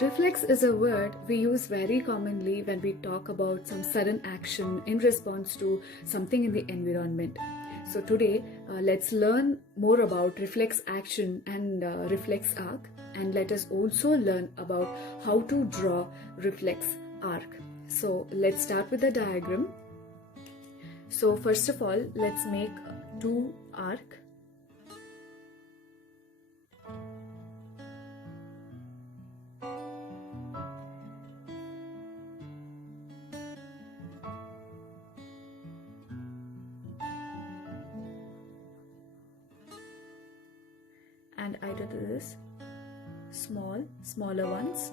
Reflex is a word we use very commonly when we talk about some sudden action in response to something in the environment. So today, let's learn more about reflex action and reflex arc, and let us also learn about how to draw reflex arc. So let's start with the diagram. So first of all, let's make two arc. And either to this smaller ones.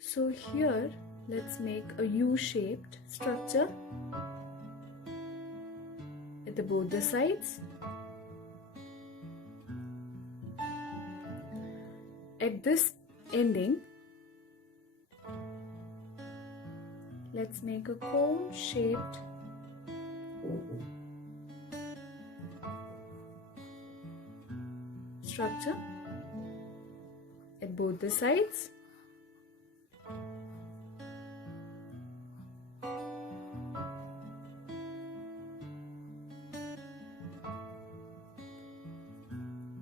So here let's make a U-shaped structure at both the sides. At this ending, let's make a cone-shaped structure at both the sides.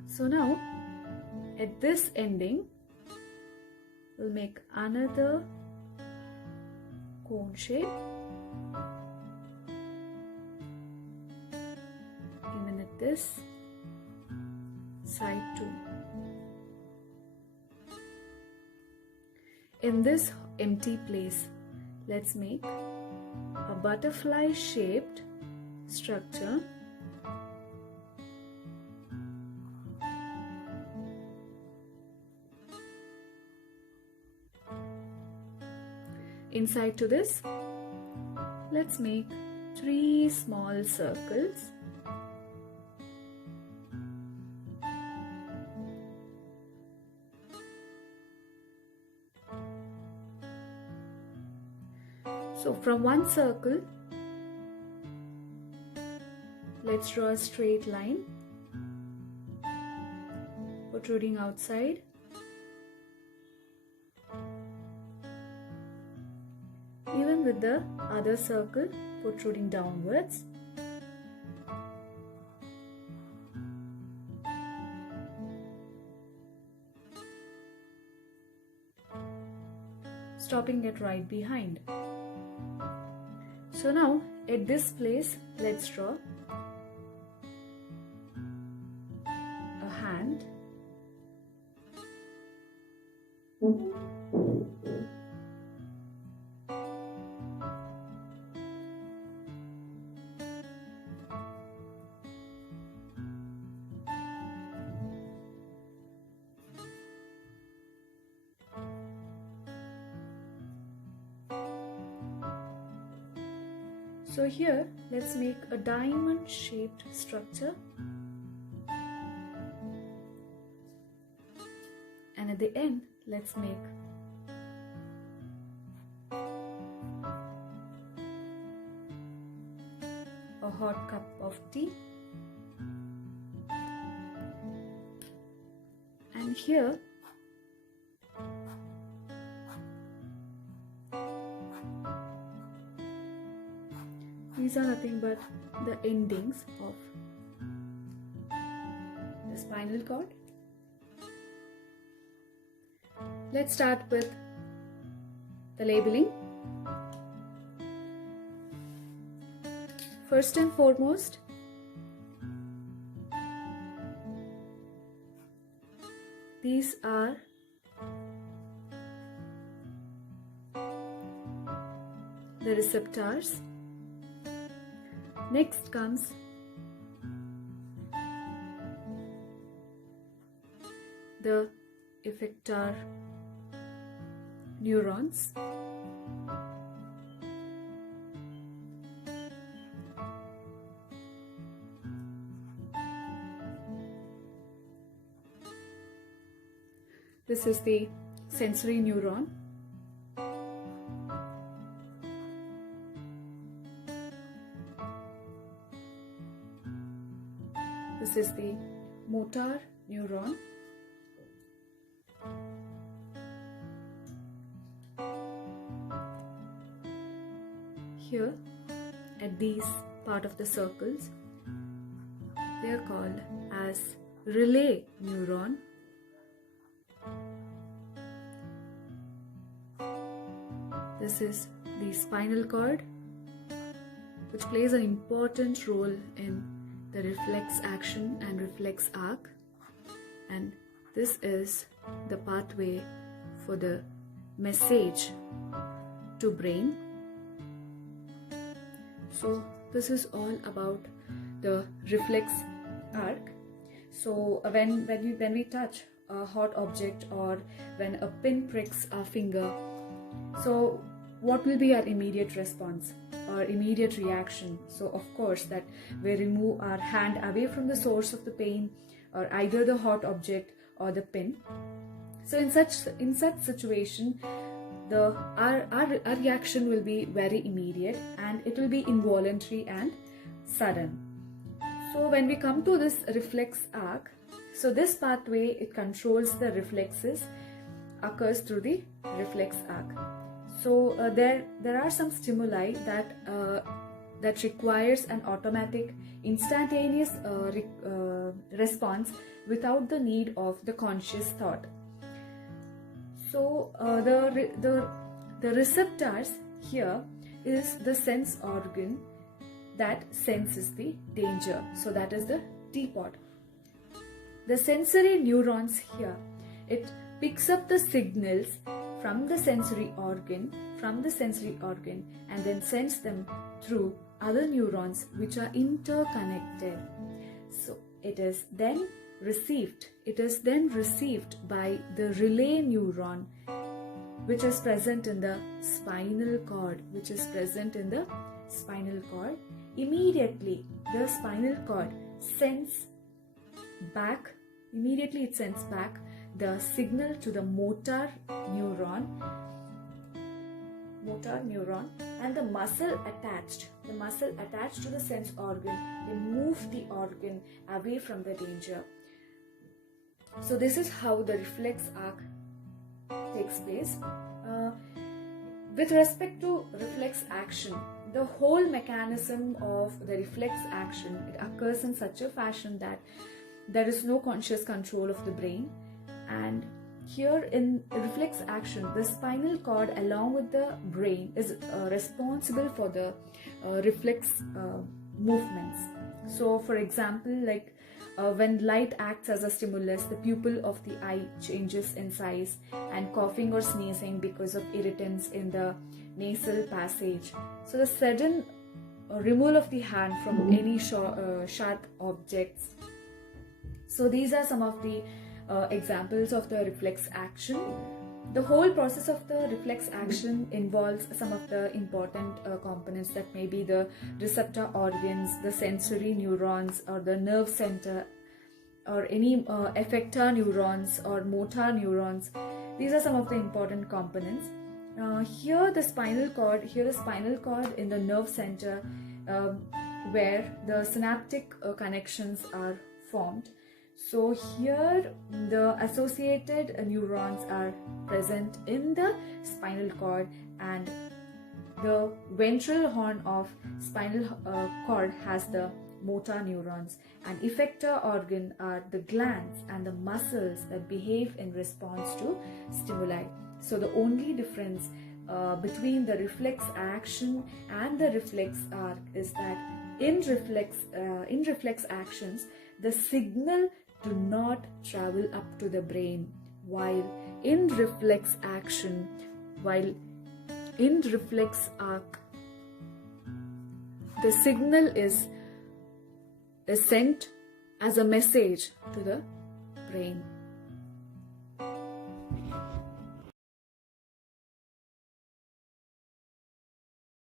So now, at this ending, we'll make another cone shape, even at this side too. In this empty place, let's make a butterfly shaped structure inside to this. Let's make 3 small circles. So from one circle, let's draw a straight line protruding outside. Even with the other circle protruding downwards. Stopping it right behind. So now at this place, let's draw a hand. So here, let's make a diamond-shaped structure, and at the end, let's make a hot cup of tea, and here these are nothing but the endings of the spinal cord. Let's start with the labeling. First and foremost, these are the receptors. Next comes the effector neurons. This is the sensory neuron. This is the motor neuron. Here at these part of the circles, they are called as relay neuron. This is the spinal cord, which plays an important role in the reflex action and reflex arc, and this is the pathway for the message to brain. So this is all about the reflex arc. So when we touch a hot object, or when a pin pricks our finger, so what will be our immediate response, our immediate reaction? So of course that we remove our hand away from the source of the pain, or either the hot object or the pin. So in such situation, our reaction will be very immediate, and it will be involuntary and sudden. So when we come to this reflex arc, so this pathway, it controls the reflexes, occurs through the reflex arc. So there are some stimuli that requires an automatic, instantaneous response without the need of the conscious thought. So the receptors here is the sense organ that senses the danger. So that is the teapot. The sensory neurons here, it picks up the signals from the sensory organ, and then sends them through other neurons which are interconnected. So it is then received by the relay neuron, which is present in the spinal cord, Immediately the spinal cord sends back the signal to the motor neuron, and the muscle attached to the sense organ, they move the organ away from the danger. So this is how the reflex arc takes place. With respect to reflex action, the whole mechanism of the reflex action, it occurs in such a fashion that there is no conscious control of the brain. And here in reflex action, the spinal cord along with the brain is responsible for the reflex movements. So for example, like when light acts as a stimulus, the pupil of the eye changes in size, and coughing or sneezing because of irritants in the nasal passage. So the sudden removal of the hand from any sharp objects. So these are some of the examples of the reflex action. The whole process of the reflex action involves some of the important components, that may be the receptor organs, the sensory neurons, or the nerve center, or any effector neurons or motor neurons. These are some of the important components. Here the spinal cord in the nerve center, where the synaptic connections are formed. So here the associated neurons are present in the spinal cord, and the ventral horn of spinal cord has the motor neurons, and effector organ are the glands and the muscles that behave in response to stimuli. So the only difference between the reflex action and the reflex arc is that in reflex actions, the signal do not travel up to the brain, while in reflex arc, the signal is sent as a message to the brain.